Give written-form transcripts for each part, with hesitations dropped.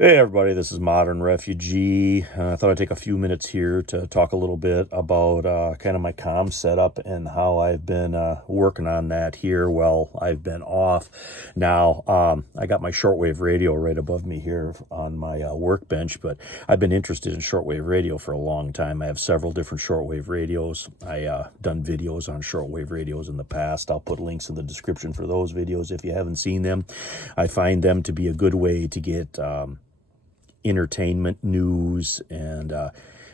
Hey everybody, this is Modern Refugee. I thought I'd take a few minutes here to talk a little bit about kind of my comm setup and how I've been working on that here while I've been off. Now, I got my shortwave radio right above me here on my workbench, but I've been interested in shortwave radio for a long time. I have several different shortwave radios. I done videos on shortwave radios in the past. I'll put links in the description for those videos if you haven't seen them. I find them to be a good way to get entertainment news and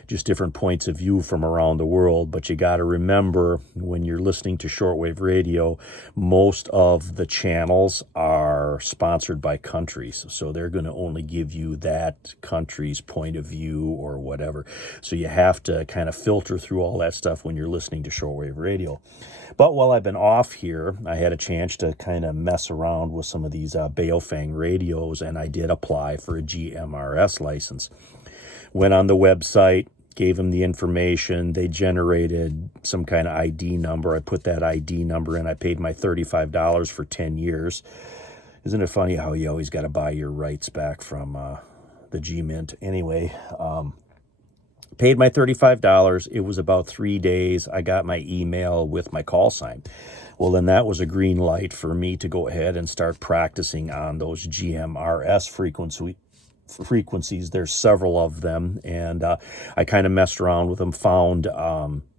just different points of view from around the world. But you got to remember, when you're listening to shortwave radio, most of the channels are sponsored by countries, so they're going to only give you that country's point of view or whatever. So you have to kind of filter through all that stuff when you're listening to shortwave radio. But while I've been off here, I had a chance to kind of mess around with some of these Baofeng radios, and I did apply for a GMRS license. Went on the website, gave them the information. They generated some kind of ID number. I put that ID number in. I paid my $35 for 10 years. Isn't it funny how you always got to buy your rights back from the G-Mint? Anyway, paid my $35. It was about 3 days. I got my email with my call sign. Well, then that was a green light for me to go ahead and start practicing on those GMRS frequencies. There's several of them, and I kind of messed around with them, found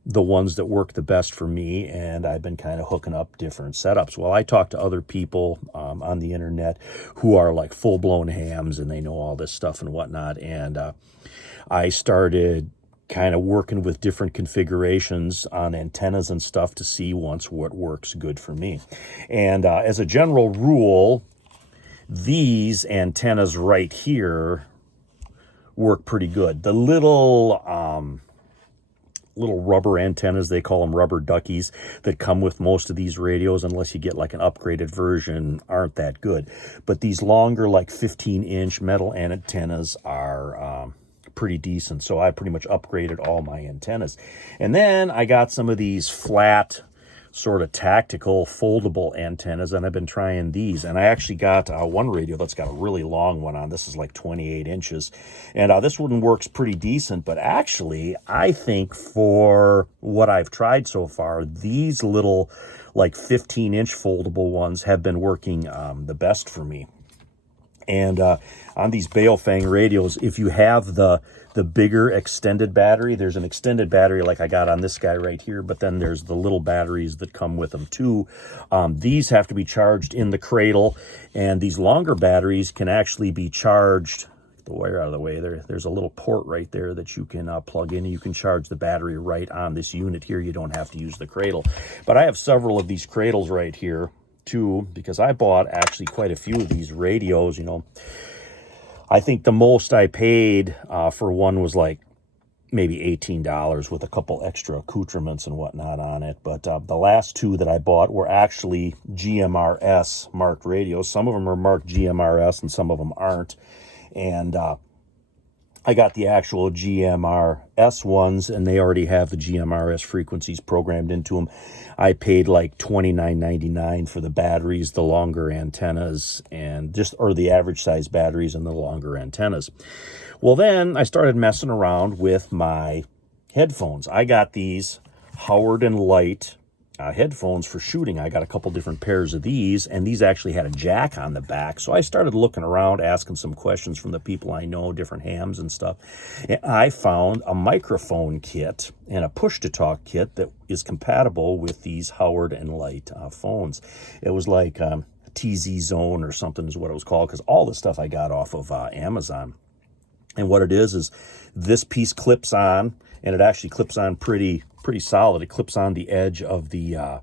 the ones that work the best for me, and I've been kind of hooking up different setups. Well, I talked to other people on the internet who are like full-blown hams, and they know all this stuff and whatnot, and I started kind of working with different configurations on antennas and stuff to see what works good for me. And as a general rule, these antennas right here work pretty good. The little rubber antennas, they call them rubber duckies, that come with most of these radios, unless you get like an upgraded version, aren't that good. But these longer, like 15-inch metal antennas are pretty decent. So I pretty much upgraded all my antennas. And then I got some of these flat, sort of tactical foldable antennas, and I've been trying these. And I actually got one radio that's got a really long one on. This is like 28 inches, and this one works pretty decent. But actually, I think for what I've tried so far, these little like 15-inch foldable ones have been working the best for me. And on these Baofeng radios, if you have the bigger extended battery, there's an extended battery like I got on this guy right here, but then there's the little batteries that come with them too. These have to be charged in the cradle, and these longer batteries can actually be charged. Get the wire out of the way. There's a little port right there that you can plug in, and you can charge the battery right on this unit here. You don't have to use the cradle. But I have several of these cradles right here too, because I bought actually quite a few of these radios. You know, I think the most I paid for one was like maybe $18 with a couple extra accoutrements and whatnot on it. But the last two that I bought were actually GMRS marked radios. Some of them are marked GMRS and some of them aren't. And I got the actual GMRS ones, and they already have the GMRS frequencies programmed into them. I paid like $29.99 for the batteries, the longer antennas, and the average size batteries and the longer antennas. Well, then I started messing around with my headphones. I got these Howard and Light headphones for shooting. I got a couple different pairs of these, and these actually had a jack on the back. So I started looking around, asking some questions from the people I know, different hams and stuff. And I found a microphone kit and a push-to-talk kit that is compatible with these Howard and Light phones. It was like TZ Zone or something is what it was called, because all the stuff I got off of Amazon. And what it is this piece clips on, and it actually clips on pretty solid. It clips on the edge of the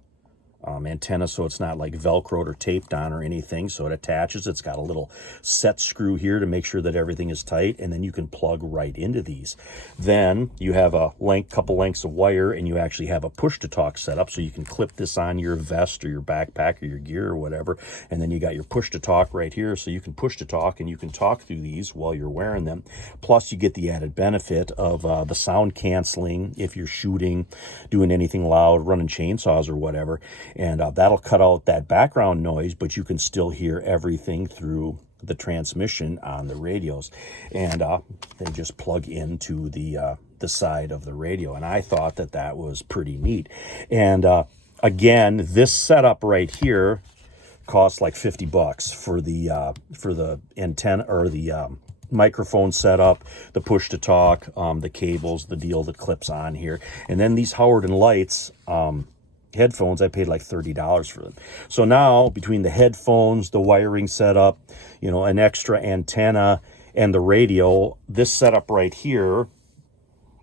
antenna, so it's not like Velcroed or taped on or anything. So it attaches. It's got a little set screw here to make sure that everything is tight, and then you can plug right into these. Then you have a couple lengths of wire, and you actually have a push-to-talk setup, so you can clip this on your vest or your backpack or your gear or whatever, and then you got your push-to-talk right here, so you can push-to-talk, and you can talk through these while you're wearing them. Plus, you get the added benefit of the sound canceling if you're shooting, doing anything loud, running chainsaws or whatever. And that'll cut out that background noise, but you can still hear everything through the transmission on the radios. And they just plug into the side of the radio. And I thought that that was pretty neat. And again, this setup right here costs like $50 for the antenna, or the microphone setup, the push to talk, the cables, the deal that clips on here. And then these Howard and Lights headphones, I paid like $30 for them. So now between the headphones, the wiring setup, you know, an extra antenna, and the radio, this setup right here,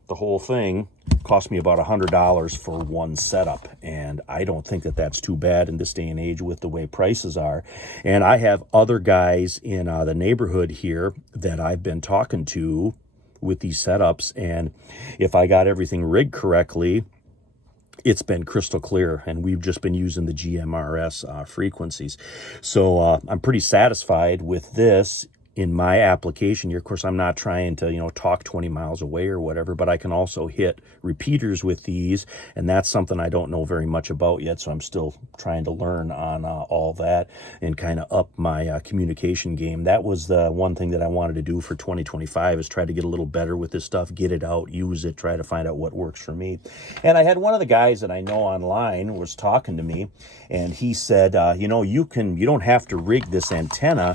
the whole thing cost me about $100 for one setup. And I don't think that that's too bad in this day and age with the way prices are. And I have other guys in the neighborhood here that I've been talking to with these setups. And if I got everything rigged correctly, it's been crystal clear, and we've just been using the GMRS frequencies. So I'm pretty satisfied with this in my application here. Of course, I'm not trying to, you know, talk 20 miles away or whatever, but I can also hit repeaters with these, and that's something I don't know very much about yet, so I'm still trying to learn on all that and kind of up my communication game. That was the one thing that I wanted to do for 2025, is try to get a little better with this stuff, get it out, use it, try to find out what works for me. And I had one of the guys that I know online was talking to me, and he said, you know, you don't have to rig this antenna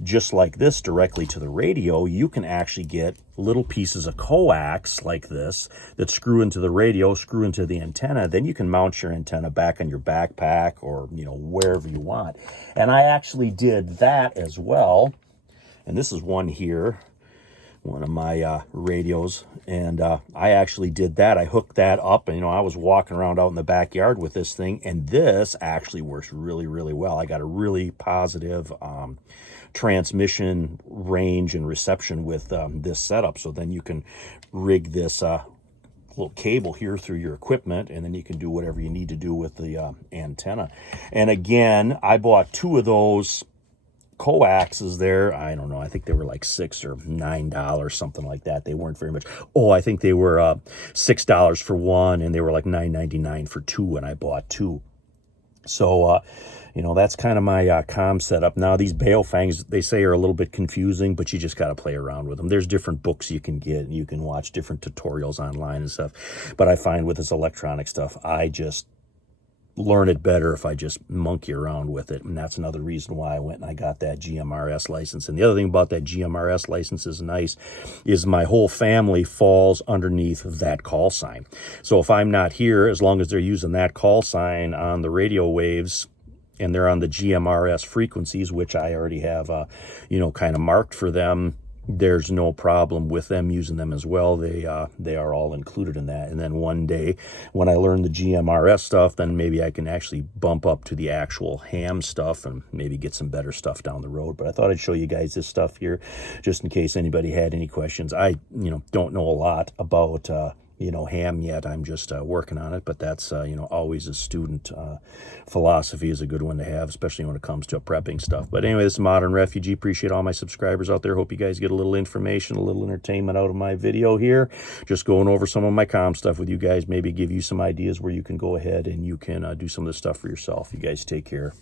just like this directly to the radio. You can actually get little pieces of coax like this that screw into the radio, screw into the antenna. Then you can mount your antenna back on your backpack, or, you know, wherever you want. And I actually did that as well. And this is one here, one of my radios, and I actually did that. I hooked that up, and, you know, I was walking around out in the backyard with this thing, and this actually works really, really well. I got a really positive transmission range and reception with this setup. So then you can rig this little cable here through your equipment, and then you can do whatever you need to do with the antenna. And again, I bought 2 of those coaxes there. I don't know, I think they were like $6 or $9, something like that. They weren't very much. Oh, I think they were $6 for one, and they were like $9.99 for 2, and I bought 2. So you know, that's kind of my comm setup. Now, these Baofengs, they say, are a little bit confusing, but you just got to play around with them. There's different books you can get, and you can watch different tutorials online and stuff. But I find with this electronic stuff, I just learn it better if I just monkey around with it. And that's another reason why I went and I got that GMRS license. And the other thing about that GMRS license is nice, is my whole family falls underneath that call sign. So if I'm not here, as long as they're using that call sign on the radio waves, and they're on the GMRS frequencies, which I already have, you know, kind of marked for them, there's no problem with them using them as well. They are all included in that. And then one day, when I learn the GMRS stuff, then maybe I can actually bump up to the actual ham stuff and maybe get some better stuff down the road. But I thought I'd show you guys this stuff here, just in case anybody had any questions. I, you know, don't know a lot about you know, ham yet. I'm just working on it, but that's, you know, always a student philosophy is a good one to have, especially when it comes to prepping stuff. But anyway, this is Modern Refugee. Appreciate all my subscribers out there. Hope you guys get a little information, a little entertainment out of my video here. Just going over some of my comm stuff with you guys, maybe give you some ideas where you can go ahead and you can do some of this stuff for yourself. You guys take care.